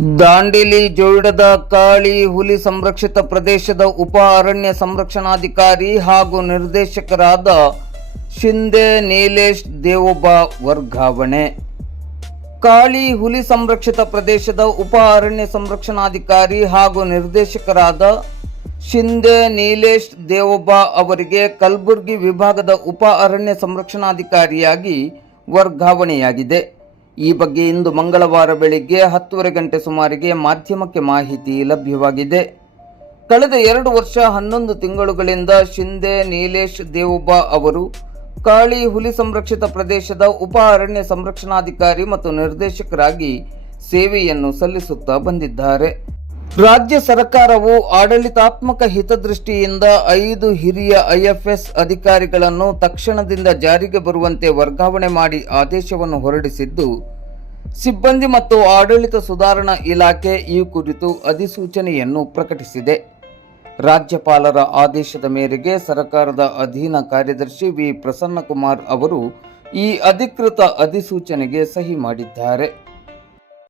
ದಾಂಡೇಲಿ ಜೋಯಿಡದ ಕಾಳಿ ಹುಲಿ ಸಂರಕ್ಷಿತ ಪ್ರದೇಶದ ಉಪ ಅರಣ್ಯ ಸಂರಕ್ಷಣಾಧಿಕಾರಿ ಹಾಗೂ ನಿರ್ದೇಶಕರಾದ ಶಿಂದೆ ನೀಲೇಶ್ ದೇವೊಬ್ಬ ವರ್ಗಾವಣೆ. ಕಾಳಿ ಹುಲಿ ಸಂರಕ್ಷಿತ ಪ್ರದೇಶದ ಉಪ ಅರಣ್ಯ ಸಂರಕ್ಷಣಾಧಿಕಾರಿ ಹಾಗೂ ನಿರ್ದೇಶಕರಾದ ಶಿಂದೆ ನೀಲೇಶ್ ದೇವೊಬ್ಬ ಅವರಿಗೆ ಕಲಬುರಗಿ ವಿಭಾಗದ ಉಪ ಅರಣ್ಯ ಸಂರಕ್ಷಣಾಧಿಕಾರಿಯಾಗಿ ವರ್ಗಾವಣೆಯಾಗಿದೆ. ಈ ಬಗ್ಗೆ ಇಂದು ಮಂಗಳವಾರ ಬೆಳಿಗ್ಗೆ 10:30 ಗಂಟೆ ಸುಮಾರಿಗೆ ಮಾಧ್ಯಮಕ್ಕೆ ಮಾಹಿತಿ ಲಭ್ಯವಾಗಿದೆ. ಕಳೆದ 2 ವರ್ಷ 11 ತಿಂಗಳುಗಳಿಂದ ಶಿಂದೆ ನೀಲೇಶ್ ದೇವೊಬ್ಬ ಅವರು ಕಾಳಿ ಹುಲಿ ಸಂರಕ್ಷಿತ ಪ್ರದೇಶದ ಉಪ ಅರಣ್ಯ ಸಂರಕ್ಷಣಾಧಿಕಾರಿ ಮತ್ತು ನಿರ್ದೇಶಕರಾಗಿ ಸೇವೆಯನ್ನು ಸಲ್ಲಿಸುತ್ತಾ ಬಂದಿದ್ದಾರೆ. ರಾಜ್ಯ ಸರ್ಕಾರವು ಆಡಳಿತಾತ್ಮಕ ಹಿತದೃಷ್ಟಿಯಿಂದ 5 ಹಿರಿಯ IFS ಅಧಿಕಾರಿಗಳನ್ನು ತಕ್ಷಣದಿಂದ ಜಾರಿಗೆ ಬರುವಂತೆ ವರ್ಗಾವಣೆ ಮಾಡಿ ಆದೇಶವನ್ನು ಹೊರಡಿಸಿದ್ದು, ಸಿಬ್ಬಂದಿ ಮತ್ತು ಆಡಳಿತ ಸುಧಾರಣಾ ಇಲಾಖೆ ಈ ಕುರಿತು ಅಧಿಸೂಚನೆಯನ್ನು ಪ್ರಕಟಿಸಿದೆ. ರಾಜ್ಯಪಾಲರ ಆದೇಶದ ಮೇರೆಗೆ ಸರ್ಕಾರದ ಅಧೀನ ಕಾರ್ಯದರ್ಶಿ ವಿ. ಪ್ರಸನ್ನಕುಮಾರ್ ಅವರು ಈ ಅಧಿಕೃತ ಅಧಿಸೂಚನೆಗೆ ಸಹಿ ಮಾಡಿದ್ದಾರೆ.